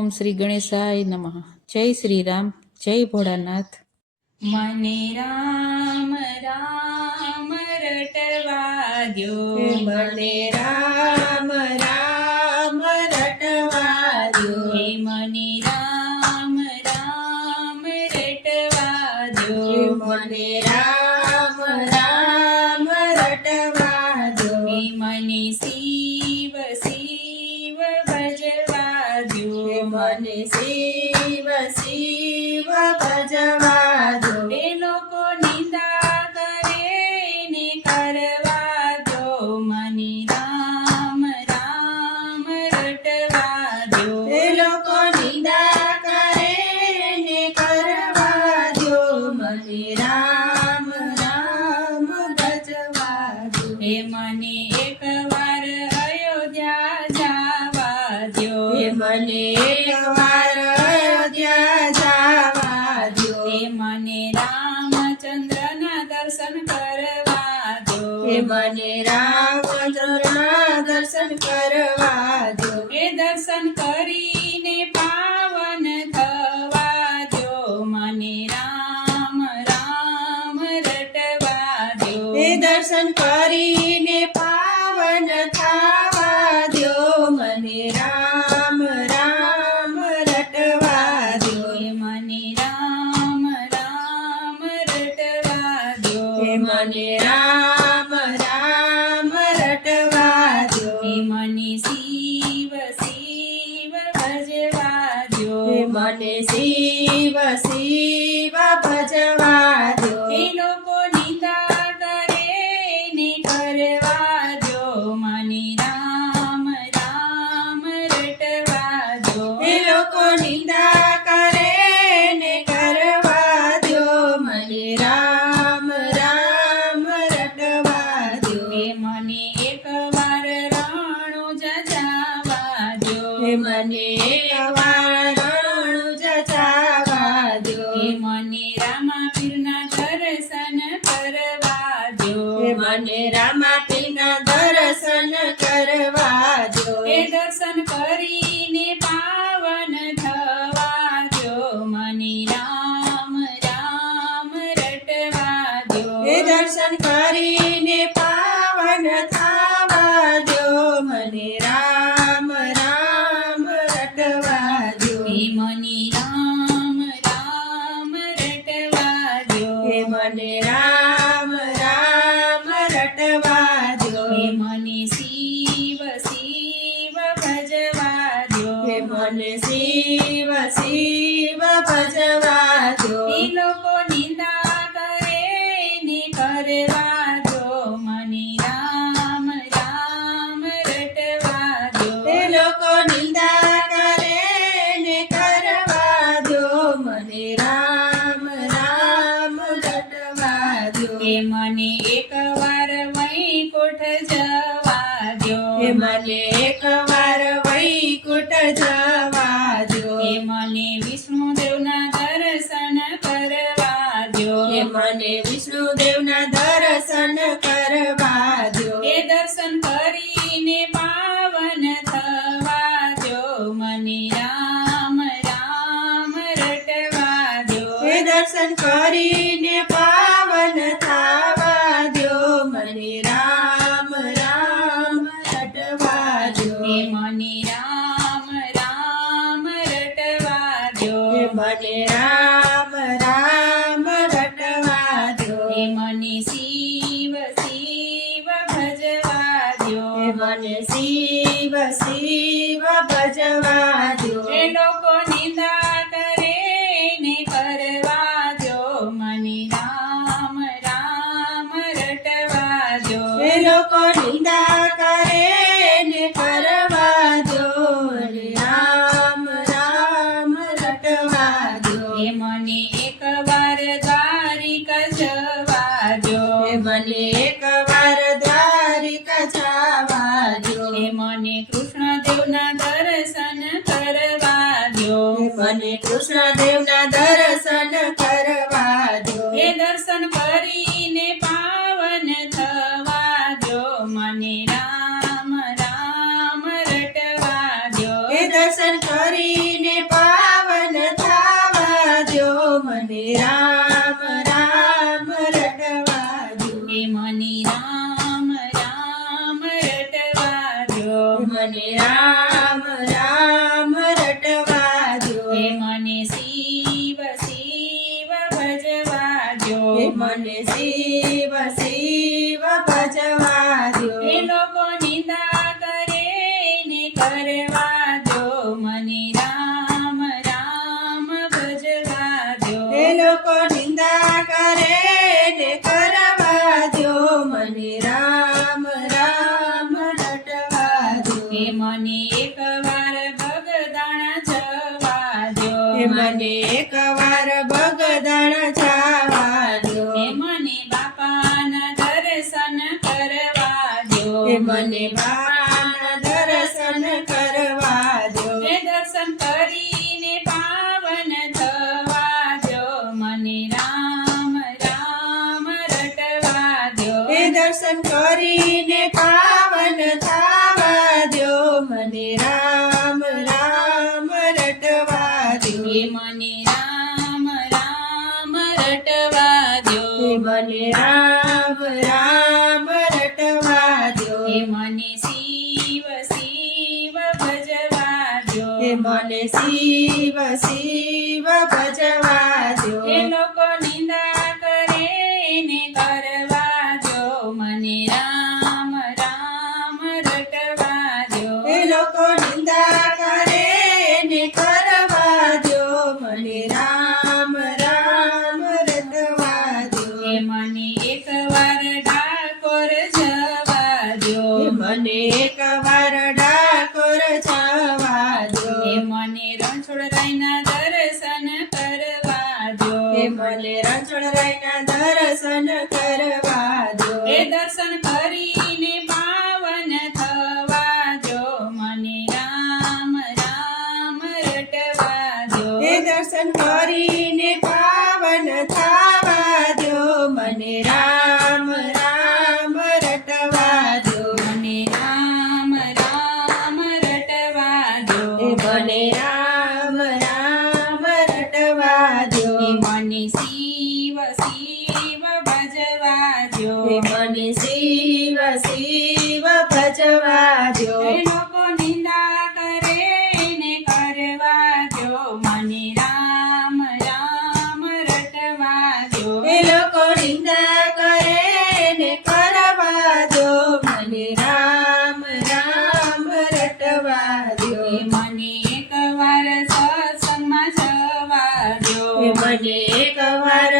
ઓમ શ્રી ગણેશાય નમઃ. જય શ્રી રામ, જય ભોળાનાથ. મને રામ રામ રટવા દ્યો, મને રામ રામ રટવા દ્યો, મને રામ રામ રટવા દ્યો, મને રામ રામ રટવા દ્યો, મને શિવ શિવ ભજવા દ્યો, મને શિવ શિવ ભજવા દ્યો. એ લોકો નિંદા કરે ને કરવા દો, મને રામ રામ રટવા દો, એ લોકો નિંદા કરે ને કરવા દ્યો, મને રામ રામ ભજવા દ્યો. એ મને એકવાર અયોધ્યા જાવા દ્યો, એ મને એકવાર અયોધ્યા જવા દ્યો, એ મને રામચંદ્રના દર્શન કરવા દો, એ મને રામચંદ્રના દર્શન કરવા દ્યો. એ દર્શન કરીને પાવન થવા દો, મને રામ રામ રટવા દો, એ દર્શન કરીને પાવન થવા દ્યો, મને રામ રામ રટવા દ્યો, એ મને રામ રામ રટવા દો, એ મને રામ રામ રટવા દ્યો, એ મને શિવ શિવ ભજવા દો, એ મને શિવ શિવ ભજવા દ્યો. એ લોકો નિંદા કરે ને કરવા દો, મને રામ રામ રટવા દો, એ લોકો નિંદા કરે ને કરવા દ્યો, મને રામ રામ રટવા દ્યો, એ મને એકવાર રણુજ જવા દો, એ મને એકવાર રણુજ જવા દ્યો, એ મને રામાપીરના દર્શન કરવા દો, એ મને રામાપીરના દર્શન કરવા દ્યો, એ દર્શન કરીને પાવન થવા દો, મને રામ રામ રટવા દો, એ દર્શન કરીને પાવન થવા દ્યો, મને રામ રામ રટવા દ્યો, એ મને રામ રામ રટવા દો, એ મને રામ રામ રટવા દ્યો, એ મને શિવ શિવ ભજવા દો, એ મને શિવ શિવ ભજવા દ્યો. એ લોકો નિંદા કરે ને કરવા દો, મને રામ રામ રટવા દો, એ લોકો નિંદા કરે ને કરવા દ્યો, મને રામ રામ રટવા દ્યો, એ મને એકવાર વૈકુંઠ જવા દો, એ મને એકવાર વૈકુંઠ જવા દ્યો, એ મને વિષ્ણુદેવના દર્શન કરવા દો, એ મને વિષ્ણુદેવના દર્શન કરવા દ્યો, એ દર્શન કરીને પાવન થવા દો, મને રામ રામ રટવા દો, એ દર્શન કરીને પાવન થવા દ્યો, મને રામ રામ રટવા દ્યો, એ મને રામ રામ રટવા દો, એ મને રામ રામ રટવા દ્યો, એ મને શિવ શિવ ભજવા દો, એ મને શિવ શિવ ભજવા દ્યો, એ લોકો નિંદા કરે ને કરવા દો, મને રામ રામ રટવા દો, એ લોકો નિંદા કરે ને કરવા દ્યો, મને રામ રામ રટવા દ્યો, એ મને એકવાર દ્વારિકા જવા દો, એ મને એકવાર દ્વારિકા જવા દ્યો, એ મને કૃષ્ણદેવના દર્શન કરવા દો, એ મને કૃષ્ણદેવના દર્શન કરવા દ્યો, એ દર્શન કરીને પાવન થવા દો, મને રામ રામ રટવા દો, એ દર્શન કરીને મને શિવ શિવ ભજવા દ્યો એ લોકો નિંદા કરે ને કરવા દો મને રામ રામ ભજવા દો એ લોકો નિંદા કરે ને કરવા દ્યો મને રામ રામ રટવા દ્યો એ મને એકવાર બગદાણા જવા દો એ મને એકવાર બગદાણા જવા દ્યો એ મને બાપાના દર્શન કરવા દો એ મને બાપાના દર્શન કરવા દ્યો એ દર્શન કરીને પાવન થવા દો મને રામ રામ રટવા દો એ દર્શન કરીને પાવન થવા દ્યો મને રામ રામ રટવા દ્યો એ મને રામ રામ રટવા દો એ મને રામ રામ રટવા દ્યો એ મને શિવ શિવ ભજવા દો એ મને શિવ શિવ ભજવા દ્યો એ લોકો નિંદા કરે ને કરવા દો મને રામ રામ રટવા દો એ લોકો નિંદા કરે ને કરવા દ્યો મને રામ રામ રટવા દ્યો એ મને એકવાર ડાકોર જવા દો એ મને એકવાર ડાકોર જવા દ્યો એ મને રણછોડરાયના દર્શન કરવા દો એ મને રણછોડરાયના દર્શન કરવા દ્યો એ દર્શન કરીને પાવન થવા દો મને રામ રામ રટવા દો એ દર્શન કરીને પાવન થવા દ્યો મને રામ રામ રટવા દ્યો મને રામ રામ રટવા દો એ મને રામ રામ રટવા દ્યો એ મને શિવ શિવ ભજવા દો એ મને શિવ શિવ ભજવા દ્યો એ લોકો નિંદા કરે ને કરવા દો મને રામ રામ રટવા દો એ લોકો નિંદા કરે ને કરવા દ્યો મને રામ રામ રટવા દ્યો એ મને એકવાર સત્સંગમાં જવા દો એ મને એકવાર